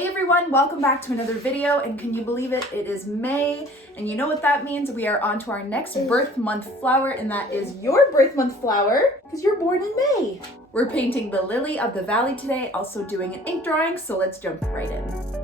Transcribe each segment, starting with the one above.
Hey everyone, welcome back to another video, and can you believe it? It is May, and you know what that means? We are on to our next birth month flower, and that is your birth month flower, because you're born in May. We're painting the lily of the valley today, also doing an ink drawing, so let's jump right in.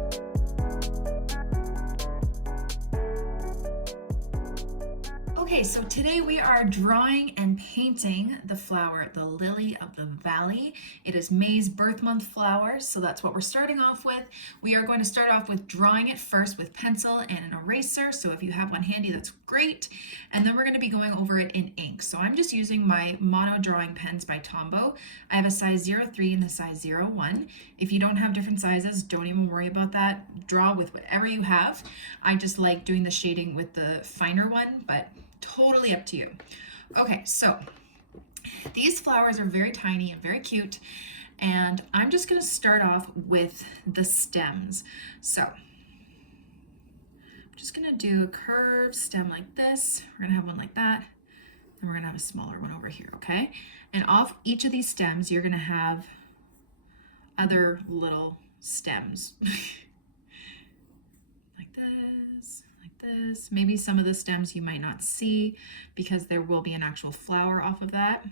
Okay, so today we are drawing and painting the flower, the lily of the valley. It is May's birth month flower, so that's what we're starting off with. We are going to start off with drawing it first with pencil and an eraser, so if you have one handy, that's great. And then we're going to be going over it in ink. So I'm just using my mono drawing pens by Tombow. I have a size 03 and a size 01. If you don't have different sizes, don't even worry about that. Draw with whatever you have. I just like doing the shading with the finer one, but totally up to you. Okay, so these flowers are very tiny and very cute, and I'm just going to start off with the stems. So I'm just going to do a curved stem like this. We're going to have one like that, and we're going to have a smaller one over here, okay? And off each of these stems, you're going to have other little stems. Like this. This. Maybe some of the stems you might not see because there will be an actual flower off of that.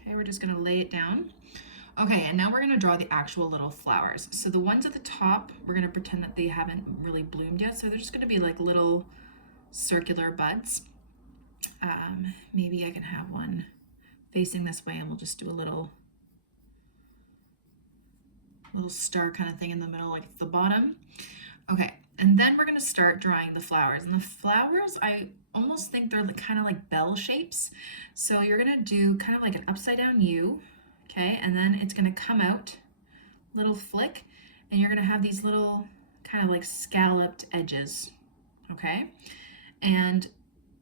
Okay, we're just going to lay it down. Okay, and now we're going to draw the actual little flowers. So the ones at the top, we're going to pretend that they haven't really bloomed yet. So they're just going to be like little circular buds. Maybe I can have one facing this way, and we'll just do a little star kind of thing in the middle, like at the bottom. Okay, and then we're going to start drawing the flowers. And the flowers, I almost think they're kind of like bell shapes. So you're going to do kind of like an upside down U, okay? And then it's going to come out, little flick, and you're going to have these little kind of like scalloped edges, okay? And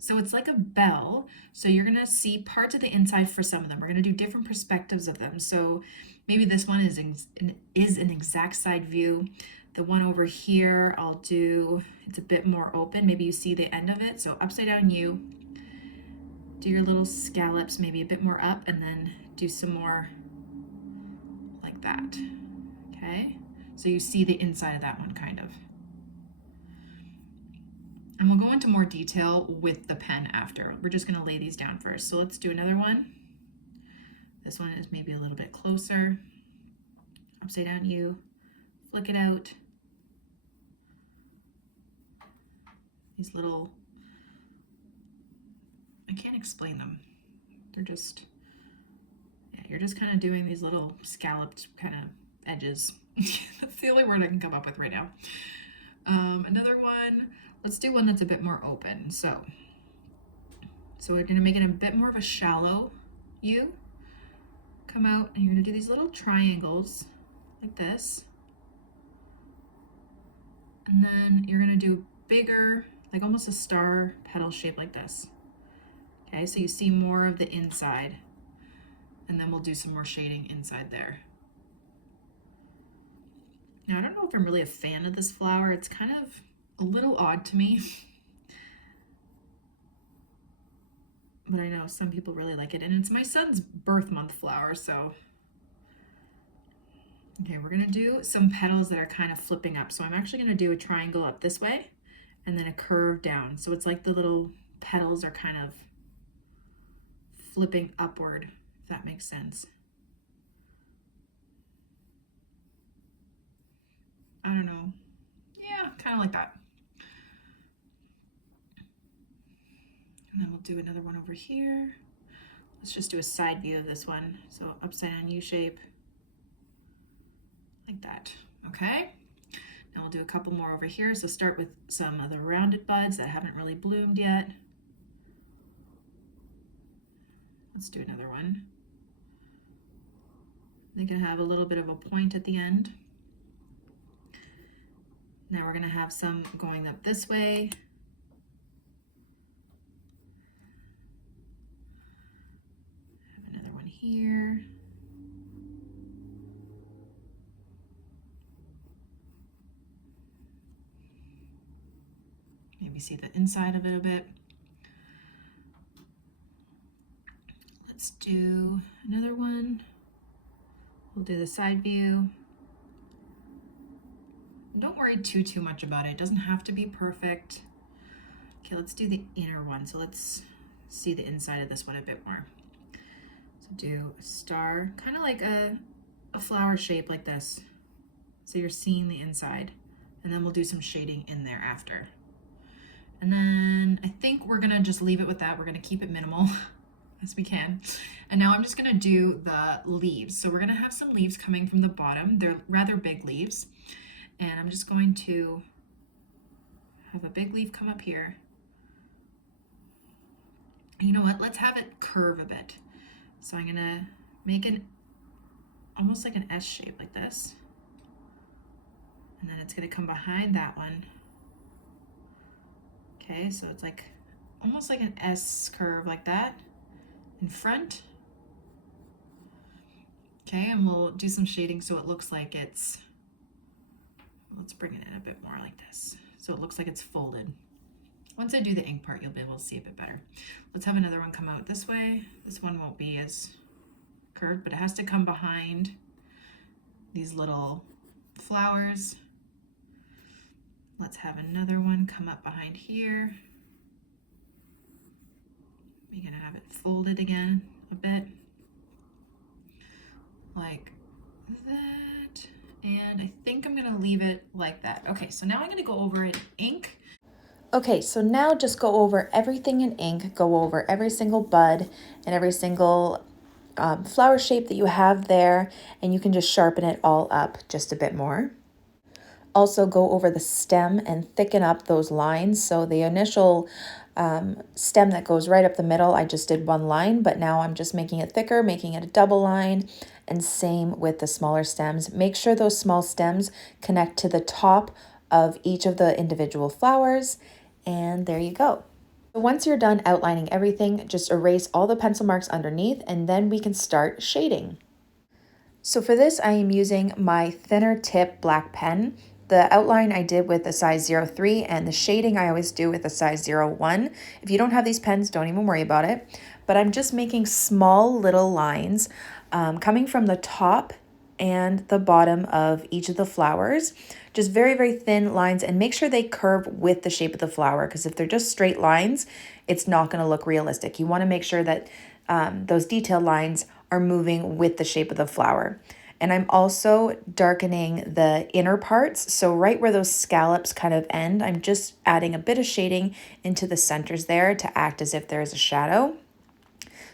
so it's like a bell. So you're going to see parts of the inside for some of them. We're going to do different perspectives of them. So maybe this one is an exact side view. The one over here, I'll do, it's a bit more open. Maybe you see the end of it. So upside down U, do your little scallops, maybe a bit more up, and then do some more like that, okay? So you see the inside of that one kind of. And we'll go into more detail with the pen after. We're just gonna lay these down first. So let's do another one. This one is maybe a little bit closer. Upside down U, flick it out. These little, I can't explain them. They're just, yeah, you're just kind of doing these little scalloped kind of edges. That's the only word I can come up with right now. Another one, let's do one that's a bit more open. So we're gonna make it a bit more of a shallow U. Come out, and you're gonna do these little triangles like this. And then you're gonna do bigger, like almost a star petal shape like this. Okay, so you see more of the inside, and then we'll do some more shading inside there. Now, I don't know if I'm really a fan of this flower. It's kind of a little odd to me, but I know some people really like it, and it's my son's birth month flower, so. Okay, we're gonna do some petals that are kind of flipping up. So I'm actually gonna do a triangle up this way, and then a curve down. So it's like the little petals are kind of flipping upward, if that makes sense. I don't know. Yeah, kind of like that. And then we'll do another one over here. Let's just do a side view of this one. So upside down U shape, like that, okay? Now we'll do a couple more over here. So start with some of the rounded buds that haven't really bloomed yet. Let's do another one. They can have a little bit of a point at the end. Now we're gonna have some going up this way. Have another one here. Maybe see the inside of it a bit. Let's do another one We'll do the side view. Don't worry too much about it. It doesn't have to be perfect. Okay, let's do the inner one. So let's see the inside of this one a bit more. So do a star, kind of like a flower shape like this. So you're seeing the inside. And then we'll do some shading in there after. And then I think we're gonna just leave it with that. We're gonna keep it minimal as we can. And now I'm just gonna do the leaves. So we're gonna have some leaves coming from the bottom. They're rather big leaves. And I'm just going to have a big leaf come up here. And you know what? Let's have it curve a bit. So I'm gonna make an almost like an S shape like this. And then it's gonna come behind that one. Okay, so it's like almost like an S curve like that in front. Okay, and we'll do some shading so it looks like it's, let's bring it in a bit more like this. So it looks like it's folded. Once I do the ink part, you'll be able to see a bit better. Let's have another one come out this way. This one won't be as curved, but it has to come behind these little flowers. Let's have another one come up behind here. We're gonna have it folded again a bit, like that. And I think I'm gonna leave it like that. Okay, so now I'm gonna go over in ink. Okay, so now just go over everything in ink, go over every single bud and every single flower shape that you have there, and you can just sharpen it all up just a bit more. Also go over the stem and thicken up those lines. So the initial stem that goes right up the middle, I just did one line, but now I'm just making it thicker, making it a double line, and same with the smaller stems. Make sure those small stems connect to the top of each of the individual flowers, and there you go. So once you're done outlining everything, just erase all the pencil marks underneath, and then we can start shading. So for this, I am using my thinner tip black pen. The outline I did with a size 03, and the shading I always do with a size 01. If you don't have these pens, don't even worry about it. But I'm just making small little lines coming from the top and the bottom of each of the flowers. Just very thin lines, and make sure they curve with the shape of the flower, because if they're just straight lines, it's not going to look realistic. You want to make sure that those detail lines are moving with the shape of the flower. And I'm also darkening the inner parts. So right where those scallops kind of end, I'm just adding a bit of shading into the centers there to act as if there is a shadow.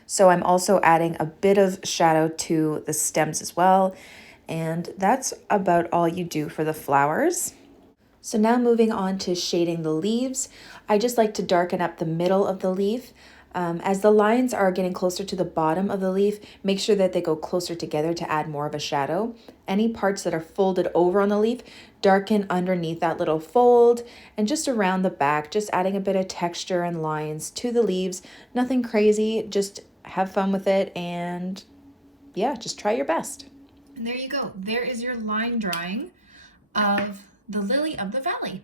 So I'm also adding a bit of shadow to the stems as well. And that's about all you do for the flowers. So now moving on to shading the leaves, I just like to darken up the middle of the leaf. As the lines are getting closer to the bottom of the leaf, make sure that they go closer together to add more of a shadow. Any parts that are folded over on the leaf, darken underneath that little fold, and just around the back, just adding a bit of texture and lines to the leaves. Nothing crazy, just have fun with it, and yeah, just try your best. And there you go. There is your line drawing of the lily of the valley.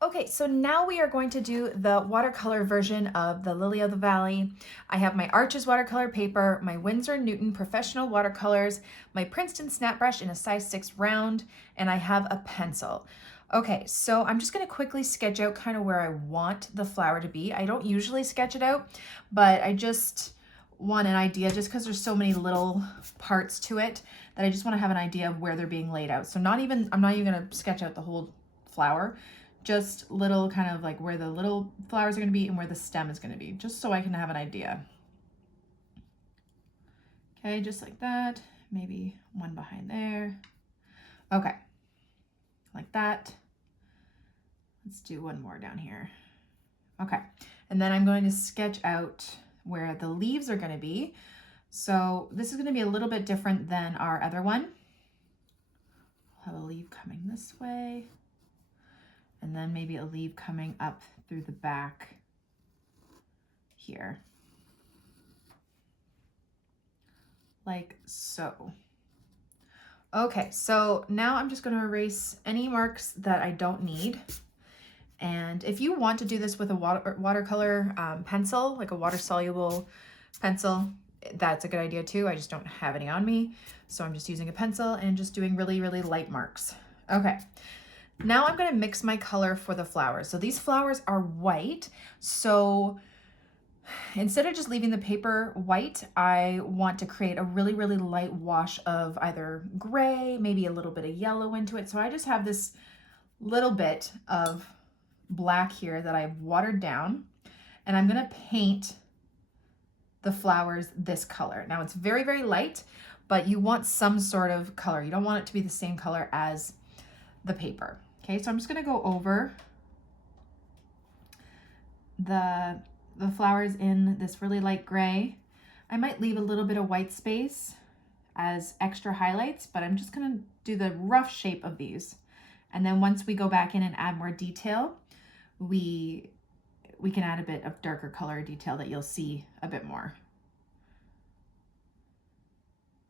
Okay, so now we are going to do the watercolor version of the Lily of the Valley. I have my Arches watercolor paper, my Winsor Newton professional watercolors, my Princeton snap brush in a size 6 round, and I have a pencil. Okay, so I'm just gonna quickly sketch out kind of where I want the flower to be. I don't usually sketch it out, but I just want an idea, just because there's so many little parts to it that I just want to have an idea of where they're being laid out. So I'm not even gonna sketch out the whole flower, just little kind of like where the little flowers are going to be and where the stem is going to be, just so I can have an idea. Okay, just like that. Maybe one behind there. Okay, like that. Let's do one more down here. Okay, and then I'm going to sketch out where the leaves are going to be. So this is going to be a little bit different than our other one. I'll have a leaf coming this way, and then maybe a leaf coming up through the back here, like so. Okay, so now I'm just going to erase any marks that I don't need. And if you want to do this with a watercolor pencil, like a water-soluble pencil, that's a good idea too. I just don't have any on me. So I'm just using a pencil and just doing really, really light marks. Okay. Now I'm going to mix my color for the flowers. So these flowers are white. So instead of just leaving the paper white, I want to create a really, really light wash of either gray, maybe a little bit of yellow into it. So I just have this little bit of black here that I've watered down, and I'm going to paint the flowers this color. Now it's very, very light, but you want some sort of color. You don't want it to be the same color as the paper. Okay, so I'm just going to go over the flowers in this really light gray. I might leave a little bit of white space as extra highlights, but I'm just going to do the rough shape of these. And then once we go back in and add more detail, we can add a bit of darker color detail that you'll see a bit more.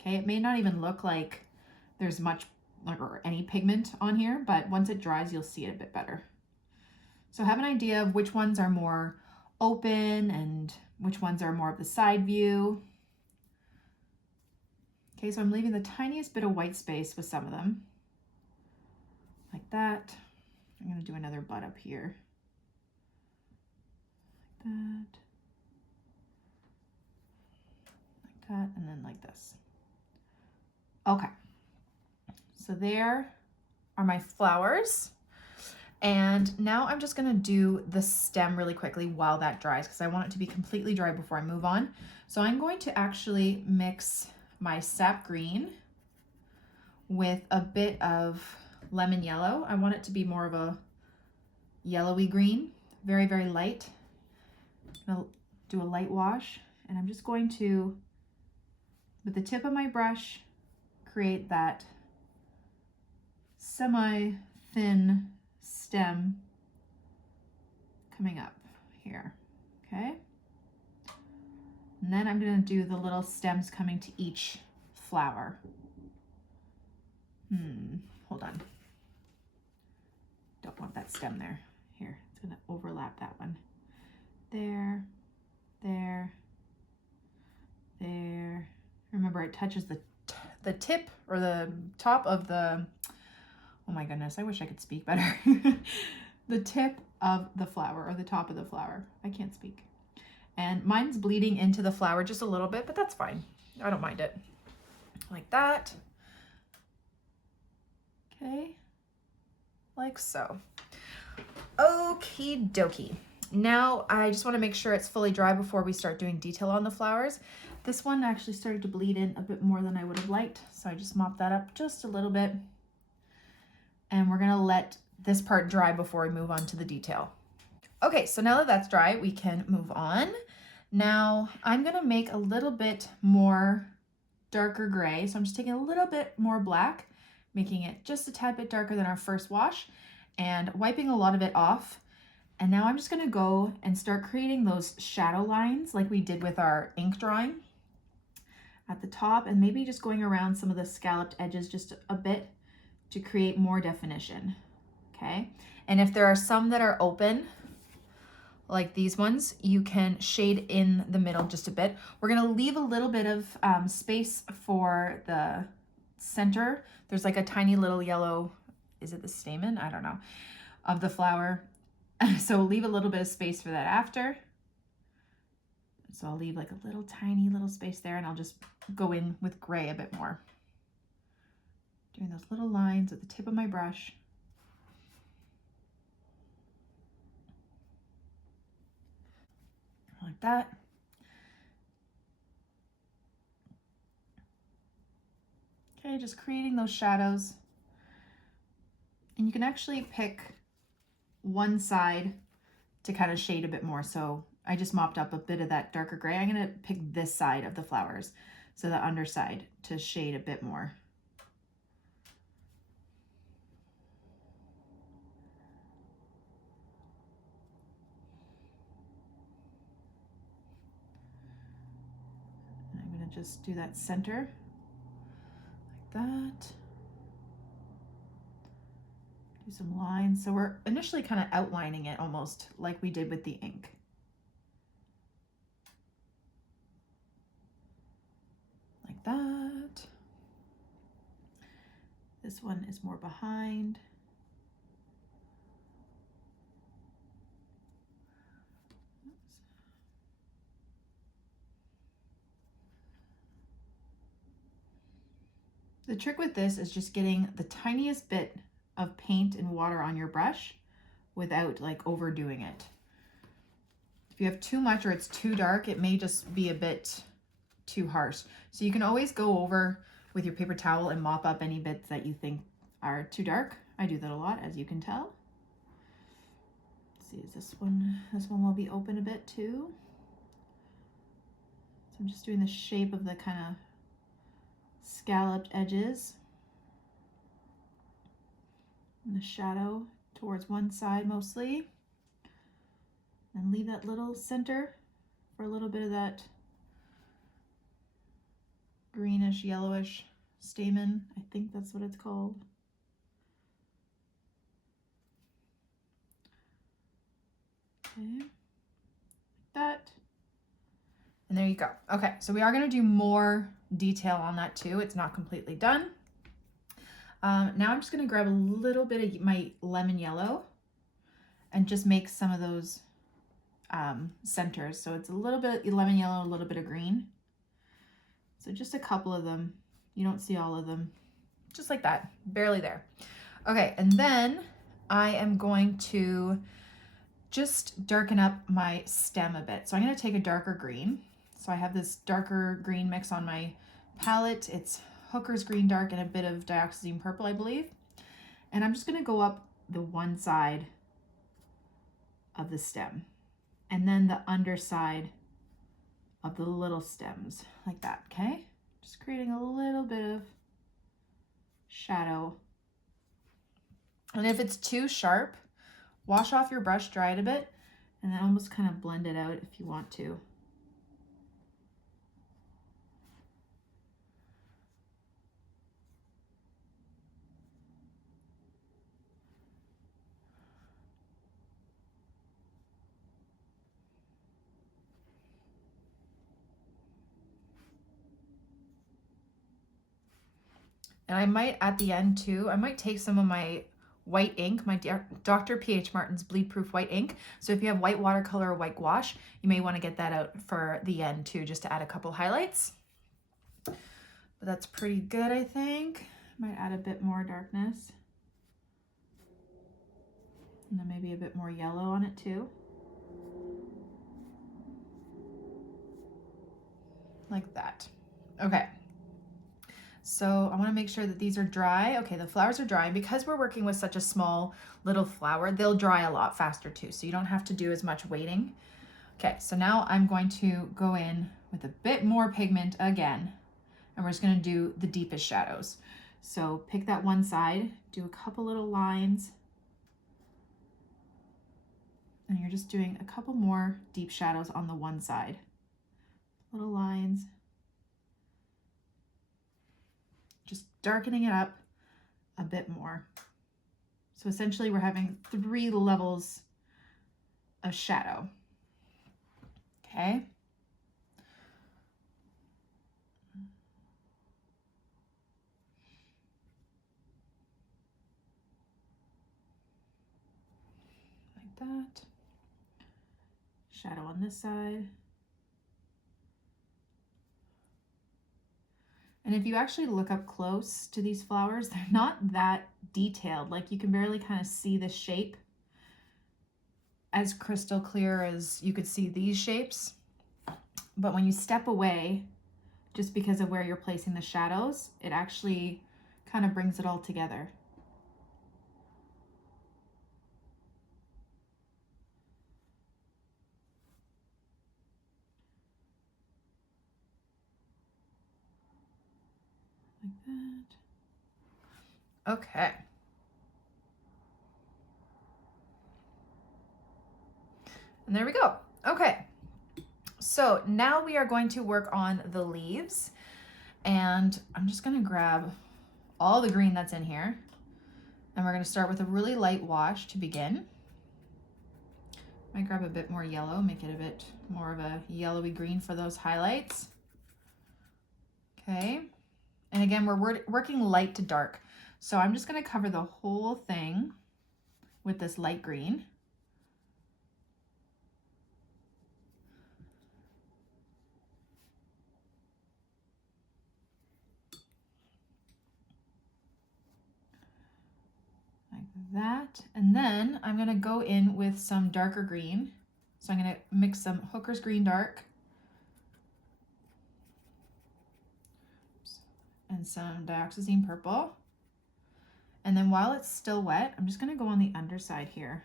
Okay, it may not even look like there's much or any pigment on here, but once it dries, you'll see it a bit better. So have an idea of which ones are more open and which ones are more of the side view. Okay, so I'm leaving the tiniest bit of white space with some of them, like that. I'm going to do another bud up here, like that, and then like this. Okay, so there are my flowers. And now I'm just gonna do the stem really quickly while that dries, because I want it to be completely dry before I move on. So I'm going to actually mix my sap green with a bit of lemon yellow. I want it to be more of a yellowy green, very, very light. I'm gonna do a light wash, and I'm just going to, with the tip of my brush, create that semi-thin stem coming up here, okay? And then I'm gonna do the little stems coming to each flower. Hold on. Don't want that stem there. Here, it's gonna overlap that one. There, there, there. Remember, it touches the tip or the top of the, oh my goodness, I wish I could speak better. The tip of the flower, or the top of the flower. I can't speak. And mine's bleeding into the flower just a little bit, but that's fine. I don't mind it. Like that. Okay, like so. Okie dokie. Now I just want to make sure it's fully dry before we start doing detail on the flowers. This one actually started to bleed in a bit more than I would have liked, so I just mopped that up just a little bit. And we're gonna let this part dry before we move on to the detail. Okay, so now that that's dry, we can move on. Now I'm gonna make a little bit more darker gray. So I'm just taking a little bit more black, making it just a tad bit darker than our first wash, and wiping a lot of it off. And now I'm just gonna go and start creating those shadow lines like we did with our ink drawing at the top, and maybe just going around some of the scalloped edges just a bit to create more definition, okay? And if there are some that are open, like these ones, you can shade in the middle just a bit. We're gonna leave a little bit of space for the center. There's like a tiny little yellow, is it the stamen? I don't know, of the flower. So we'll leave a little bit of space for that after. So I'll leave like a little tiny little space there, and I'll just go in with gray a bit more. Doing those little lines at the tip of my brush. Like that. Okay, just creating those shadows. And you can actually pick one side to kind of shade a bit more. So I just mopped up a bit of that darker gray. I'm gonna pick this side of the flowers, so the underside, to shade a bit more. And I'm gonna just do that center like that. Do some lines. So we're initially kind of outlining it almost like we did with the ink. This one is more behind. The trick with this is just getting the tiniest bit of paint and water on your brush without like overdoing it. If you have too much or it's too dark, it may just be a bit too harsh. So you can always go over with your paper towel and mop up any bits that you think are too dark. I do that a lot, as you can tell. Let's see, is this one will be open a bit too. So I'm just doing the shape of the kind of scalloped edges and the shadow towards one side mostly, and leave that little center for a little bit of that greenish yellowish stamen. I think that's what it's called. Okay, like that. And there you go. Okay, so we are going to do more detail on that too. It's not completely done. Now I'm just going to grab a little bit of my lemon yellow and just make some of those centers. So it's a little bit lemon yellow, a little bit of green. So just a couple of them. You don't see all of them. Just like that, barely there. Okay, and then I am going to just darken up my stem a bit. So I'm going to take a darker green. So I have this darker green mix on my palette. It's Hooker's Green Dark and a bit of Dioxazine Purple, I believe. And I'm just going to go up the one side of the stem and then the underside of the little stems like that, okay? Just creating a little bit of shadow. And if it's too sharp, wash off your brush, dry it a bit, and then almost kind of blend it out if you want to. And I might, at the end too, I might take some of my white ink, my Dr. P.H. Martin's Bleed Proof white ink. So if you have white watercolor or white gouache, you may want to get that out for the end too, just to add a couple highlights. But that's pretty good, I think. Might add a bit more darkness. And then maybe a bit more yellow on it too. Like that. Okay. So I want to make sure that these are dry. Okay, the flowers are dry. Because we're working with such a small little flower, they'll dry a lot faster too, so you don't have to do as much waiting. Okay, so now I'm going to go in with a bit more pigment again, and we're just going to do the deepest shadows. So pick that one side, do a couple little lines, and you're just doing a couple more deep shadows on the one side. Little lines. Just darkening it up a bit more. So essentially we're having 3 levels of shadow. Okay. Like that. Shadow on this side. And if you actually look up close to these flowers, they're not that detailed. Like you can barely kind of see the shape as crystal clear as you could see these shapes. But when you step away, just because of where you're placing the shadows, it actually kind of brings it all together. Like that. Okay. And there we go. Okay. So now we are going to work on the leaves, and I'm just going to grab all the green that's in here, and we're going to start with a really light wash to begin. I grab a bit more yellow, make it a bit more of a yellowy green for those highlights. Okay. And again, we're working light to dark. So I'm just going to cover the whole thing with this light green. Like that. And then I'm going to go in with some darker green. So I'm going to mix some Hooker's Green Dark and some Dioxazine Purple. And then while it's still wet, I'm just going to go on the underside here.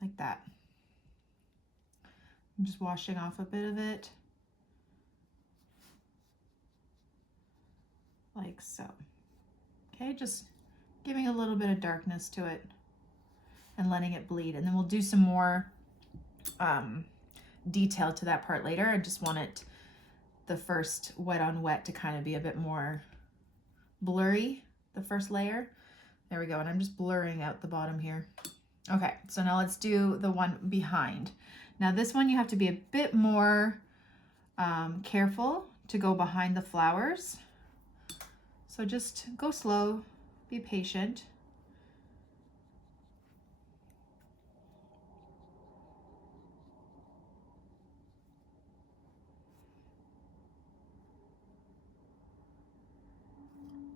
Like that. I'm just washing off a bit of it. Like so. Okay, just giving a little bit of darkness to it and letting it bleed. And then we'll do some more detail to that part later. I just want it, the first wet on wet, to kind of be a bit more blurry, the first layer. There we go. And I'm just blurring out the bottom here. Okay, so now let's do the one behind. Now this one you have to be a bit more careful to go behind the flowers. So just go slow, be patient.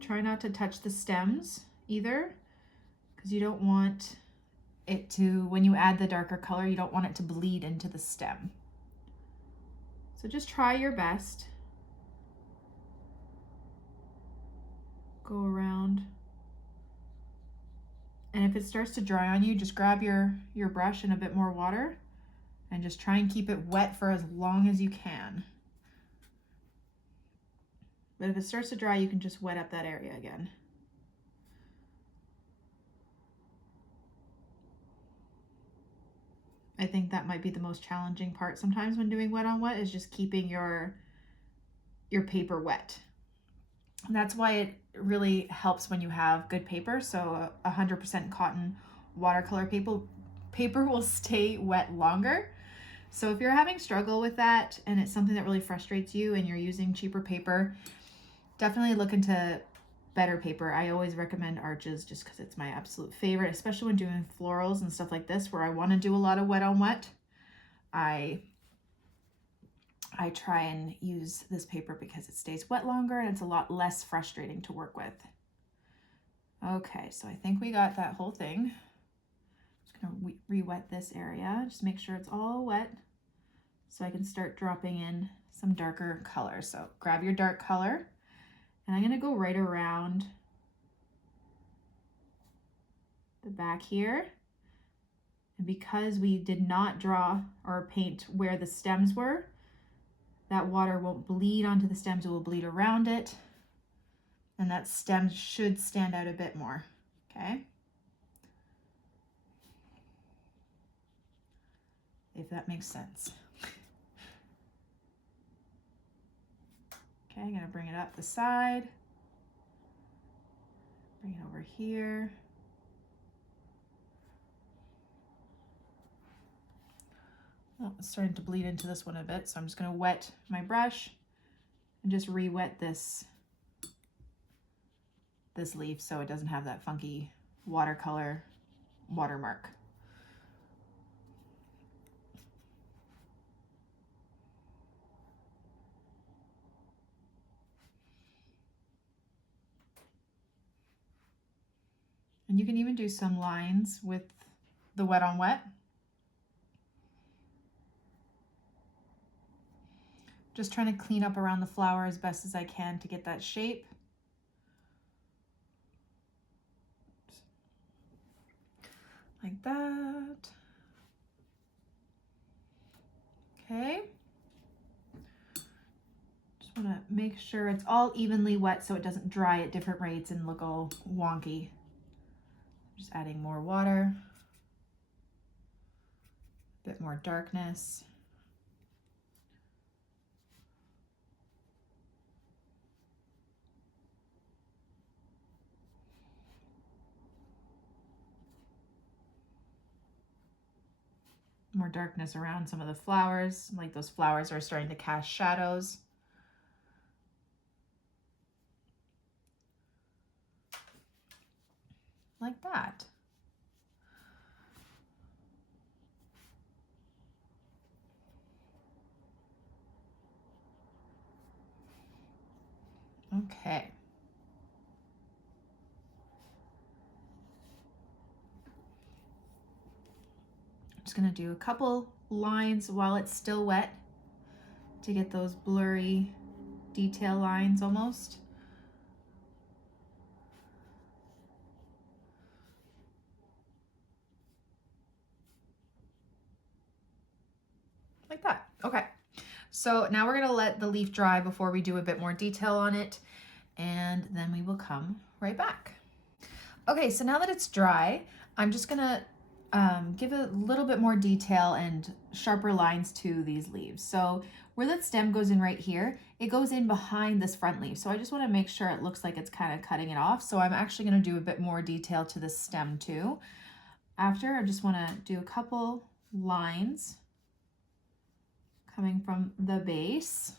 Try not to touch the stems either, because you don't want it to, when you add the darker color, you don't want it to bleed into the stem. So just try your best. Go around. And if it starts to dry on you, just grab your brush and a bit more water and just try and keep it wet for as long as you can. But if it starts to dry, you can just wet up that area again. I think that might be the most challenging part sometimes when doing wet on wet, is just keeping your paper wet. And that's why it really helps when you have good paper. So 100% cotton watercolor paper will stay wet longer. So if you're having struggle with that and it's something that really frustrates you and you're using cheaper paper, definitely look into better paper. I always recommend Arches just because it's my absolute favorite, especially when doing florals and stuff like this where I want to do a lot of wet on wet. I try and use this paper because it stays wet longer and it's a lot less frustrating to work with. Okay, so I think we got that whole thing. Just gonna re-wet this area, just make sure it's all wet so I can start dropping in some darker color. So grab your dark color and I'm gonna go right around the back here. And because we did not draw or paint where the stems were, that water won't bleed onto the stems, it will bleed around it. And that stem should stand out a bit more, okay? If that makes sense. Okay, I'm gonna bring it up the side. Bring it over here. Oh, it's starting to bleed into this one a bit, so I'm just gonna wet my brush and just re-wet this leaf so it doesn't have that funky watercolor watermark. And you can even do some lines with the wet on wet. Just trying to clean up around the flower as best as I can to get that shape. Like that. Okay. Just want to make sure it's all evenly wet so it doesn't dry at different rates and look all wonky. Just adding more water, a bit more darkness. More darkness around some of the flowers, like those flowers are starting to cast shadows. like that. Okay. I'm just gonna do a couple lines while it's still wet to get those blurry detail lines almost. Like that. Okay. So now we're gonna let the leaf dry before we do a bit more detail on it, and then we will come right back. Okay, so now that it's dry, I'm just gonna give a little bit more detail and sharper lines to these leaves. So where that stem goes in right here, it goes in behind this front leaf. So I just wanna make sure it looks like it's kind of cutting it off. So I'm actually gonna do a bit more detail to the stem too. After, I just wanna do a couple lines coming from the base,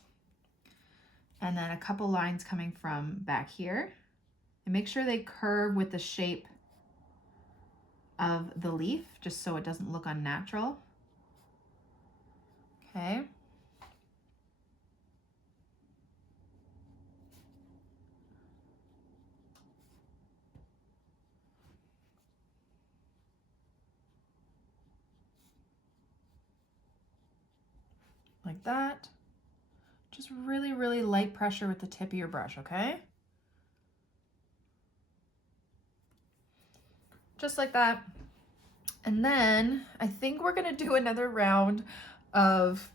and then a couple lines coming from back here. And make sure they curve with the shape of the leaf, just so it doesn't look unnatural. Okay. Like that. Just really, really light pressure with the tip of your brush, okay? Just like that. And then I think we're gonna do another round of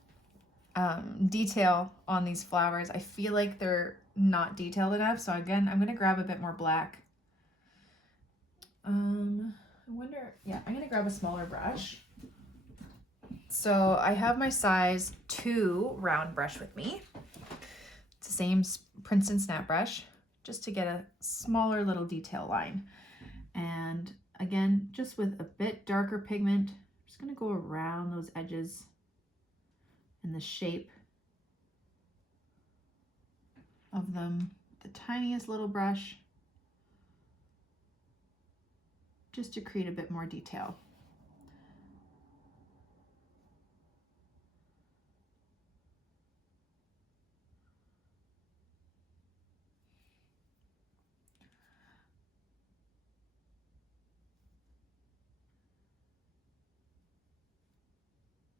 detail on these flowers. I feel like they're not detailed enough. So again, I'm gonna grab a bit more black. I wonder, yeah, I'm gonna grab a smaller brush. So I have my size 2 round brush with me. It's the same Princeton snap brush, just to get a smaller little detail line. And again, just with a bit darker pigment, I'm just gonna go around those edges and the shape of them, the tiniest little brush, just to create a bit more detail.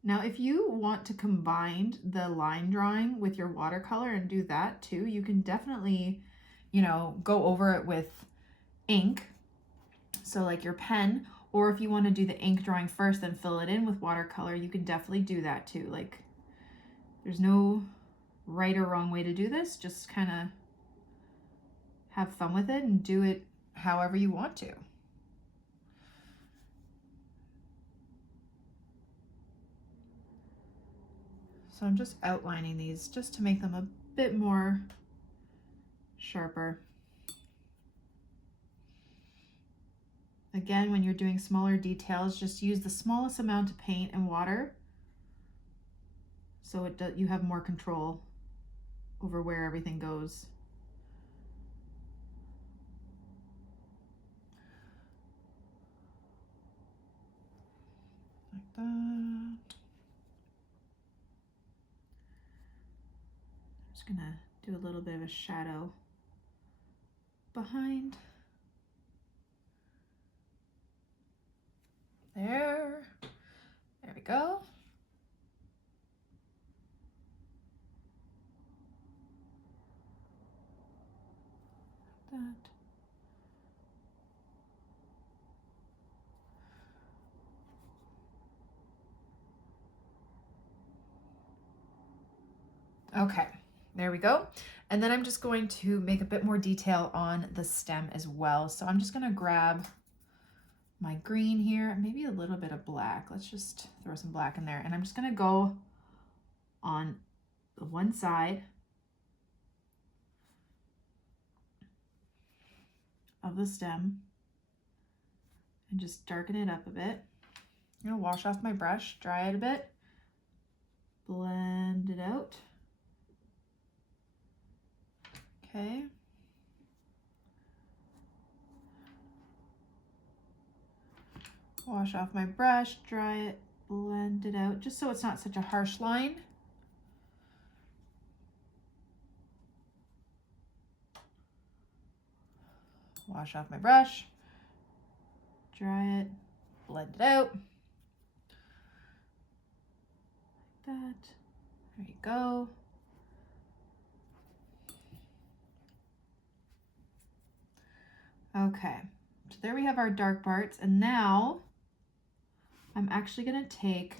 Now, if you want to combine the line drawing with your watercolor and do that too, you can definitely, you know, go over it with ink. So like your pen, or if you want to do the ink drawing first, then fill it in with watercolor, you can definitely do that too. Like, there's no right or wrong way to do this. Just kind of have fun with it and do it however you want to. So I'm just outlining these just to make them a bit more sharper. Again, when you're doing smaller details, just use the smallest amount of paint and water so you have more control over where everything goes. Like that. I'm just gonna do a little bit of a shadow behind. There we go. Like that. Okay, there we go. And then I'm just going to make a bit more detail on the stem as well. So I'm just gonna grab my green here, maybe a little bit of black. Let's just throw some black in there. And I'm just gonna go on the one side of the stem and just darken it up a bit. I'm gonna wash off my brush, dry it a bit, blend it out. Okay. Wash off my brush, dry it, blend it out, just so it's not such a harsh line. Wash off my brush, dry it, blend it out. Like that. There you go. Okay, so there we have our dark parts, and now I'm actually gonna take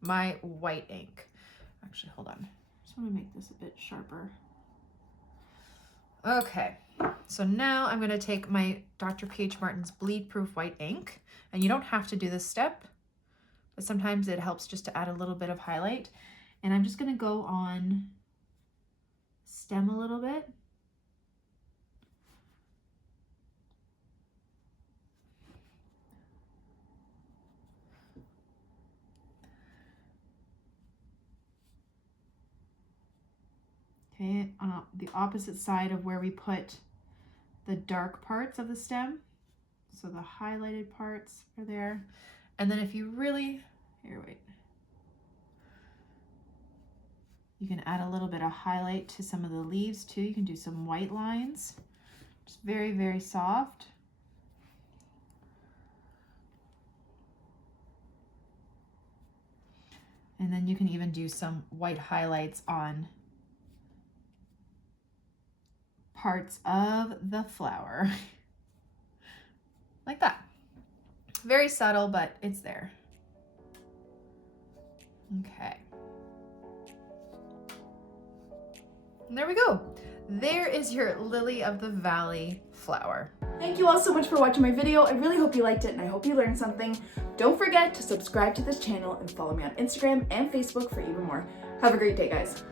my white ink. Actually, hold on. I just want to make this a bit sharper. Okay, so now I'm gonna take my Dr. P.H. Martin's Bleed Proof White ink, and you don't have to do this step, but sometimes it helps just to add a little bit of highlight. And I'm just gonna go on stem a little bit. Okay, on the opposite side of where we put the dark parts of the stem. So the highlighted parts are there. And then if you really, here, wait. You can add a little bit of highlight to some of the leaves too. You can do some white lines. Just very, very soft. And then you can even do some white highlights on parts of the flower. Like that. Very subtle, but it's there. Okay. And there we go. There is your Lily of the Valley flower. Thank you all so much for watching my video. I really hope you liked it and I hope you learned something. Don't forget to subscribe to this channel and follow me on Instagram and Facebook for even more. Have a great day, guys.